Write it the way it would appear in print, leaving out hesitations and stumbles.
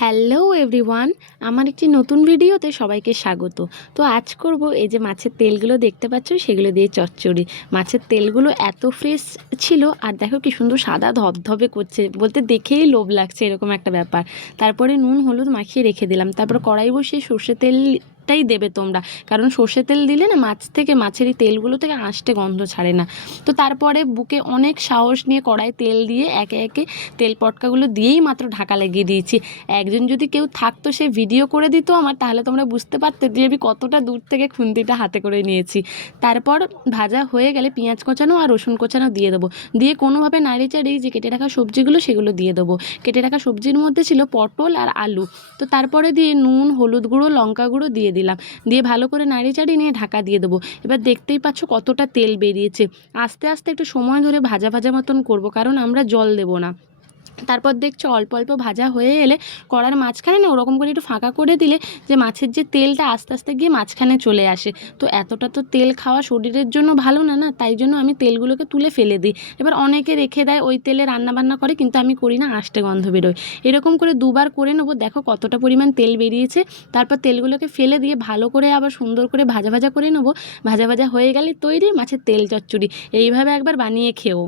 Hello everyone, আমার একটি নতুন ভিডিওতে সবাইকে স্বাগত। তো আজ করব এই যে মাছের তেলগুলো দেখতে পাচ্ছ সেগুলো দিয়ে চচ্চড়ি। মাছের তেলগুলো এত ফ্রেশ ছিল, আর দেখো কি সুন্দর সাদা ধবধবে করছে, বলতে দেখেই লোভ লাগছে এরকম একটা ব্যাপার। তারপরে নুন হলুদ মাখিয়ে রেখে দিলাম। তারপর কড়াই বসিয়ে সর্ষে তেলটাই দেবে তোমরা, কারণ সর্ষে তেল দিলে না মাছের এই তেলগুলো থেকে আঁশটে গন্ধ ছাড়ে না। তো তারপরে বুকে অনেক সাহস নিয়ে কড়াই তেল দিয়ে একে একে তেল পটকাগুলো দিয়েই মাত্র ঢাকা লাগিয়ে দিয়েছি। একজন যদি কেউ থাকতো, সে ভিডিও করে দিত আমার, তাহলে তোমরা বুঝতে পারতে যে আমি কতটা দূর থেকে খুন্তিটা হাতে করে নিয়েছি। তারপর ভাজা হয়ে গেলে পেঁয়াজ কোচানো আর রসুন কোচানো দিয়ে দেবো। দিয়ে কোনোভাবে নাড়ি চাড়িয়ে যে কেটে রাখা সবজিগুলো সেগুলো দিয়ে দেবো। কেটে রাখা সবজির মধ্যে ছিল পটল আর আলু। তো তারপরে দিয়ে নুন হলুদ গুঁড়ো লঙ্কা গুঁড়ো দিয়ে দিলাম। দিয়ে ভালো করে নাড়ি চাড়িয়ে নিয়ে ঢাকা দিয়ে দেবো। এবার দেখতেই পাচ্ছ কতটা তেল বেরিয়েছে। আস্তে আস্তে একটু সময় ধরে ভাজা ভাজা মতন করব, কারণ আমরা জল দেবো না। তারপর দেখছো অল্প অল্প ভাজা হয়ে এলে কড়ার মাঝখানে না ওরকম করে একটু ফাঁকা করে দিলে যে মাছের যে তেলটা আস্তে আস্তে গিয়ে মাঝখানে চলে আসে। তো এতটা তো তেল খাওয়া শরীরের জন্য ভালো না, তাই জন্য আমি তেলগুলোকে তুলে ফেলে দিই। এবার অনেকে রেখে দেয়, ওই তেলে রান্না বান্না করে, কিন্তু আমি করি না, আষ্টে গন্ধ বেরোয়। এরকম করে দুবার করে নেবো। দেখো কতটা পরিমাণ তেল বেরিয়েছে। তারপর তেলগুলোকে ফেলে দিয়ে ভালো করে আবার সুন্দর করে ভাজা ভাজা করে নেবো। ভাজা ভাজা হয়ে গেলে তৈরি মাছের তেল চচ্চড়ি। এইভাবে একবার বানিয়ে খেও।